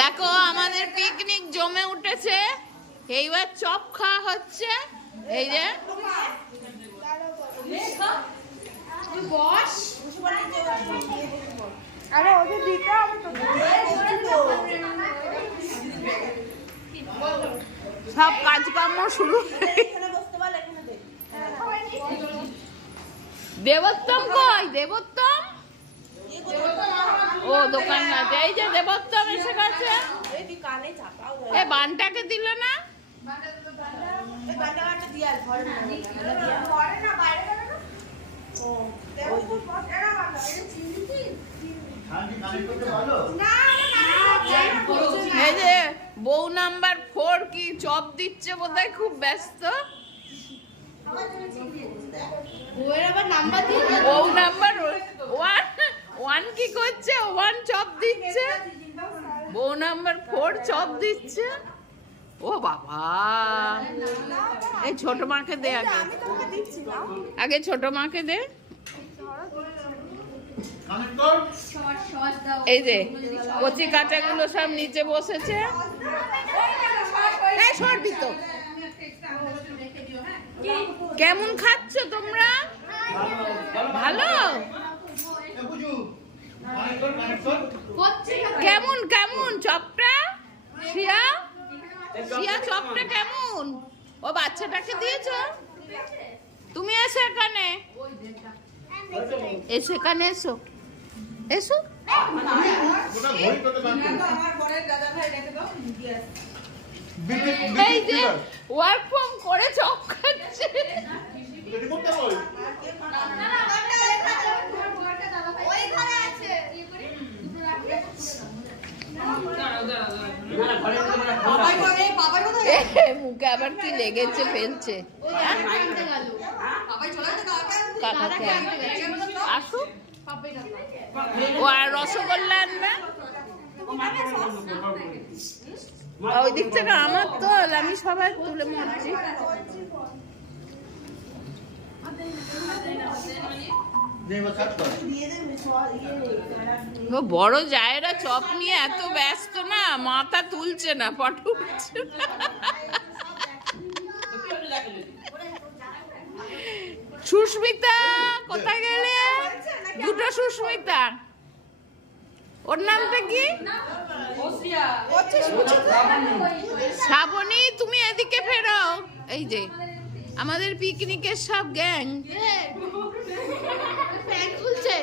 দেখো আমাদের পিকনিক জমে উঠেছে, এইবার চপ খাওয়া হচ্ছে। এই যে সব কাজকর্ম শুরু। দেবোত্তম কই? দেবোত্তম ও দোকান আছে। এই যে দেবোত্তম এসে গেছে। এ বানটাকে দিল না? এই যে বউ নাম্বার 4 কি চপ দিচ্ছে বোধহয়, খুব ব্যস্ত। বউ নাম্বার 1 কি করছে? 1 চপ দিচ্ছে। বউ নাম্বার 4 চপ দিচ্ছে। ও বাবা, এই ছোট মাকে দে আগে, আগে ছোট মাকে দে। এই যে কচি কাঁচাগুলো সব নিচে বসেছে। সরবি তো। কেমন খাচ্ছ তোমরা? ভালো? কেমন কেমন চপটা? শিয়া শিয়া চপটা কেমন? ও বাচ্চাটাকে দিয়েছো? তুমি এসো এখানে, এসো এখানে, এসো এসো। এই যে ওয়ার্ক ফ্রম করে চপ খাচ্ছে। মুখে আবার কি লেগেছে, ফেলছে। আসুক ও, আর রসগোল্লা আনবে ওই দিক থেকে। আমার তো আমি সবাই তুলে মারছি। বড় জায়েরা চপ নিয়ে এত ব্যস্ত না, মাথা তুলছে না, ফটো উঠছে না। সুস্মিতা কোথায় গেলে? দুটো সুস্মিতা। ওর নামটা কি? শ্রাবণী, তুমি এদিকে ফেরো। এই যে আমাদের পিকনিকের সব গ্যাং খুলছে।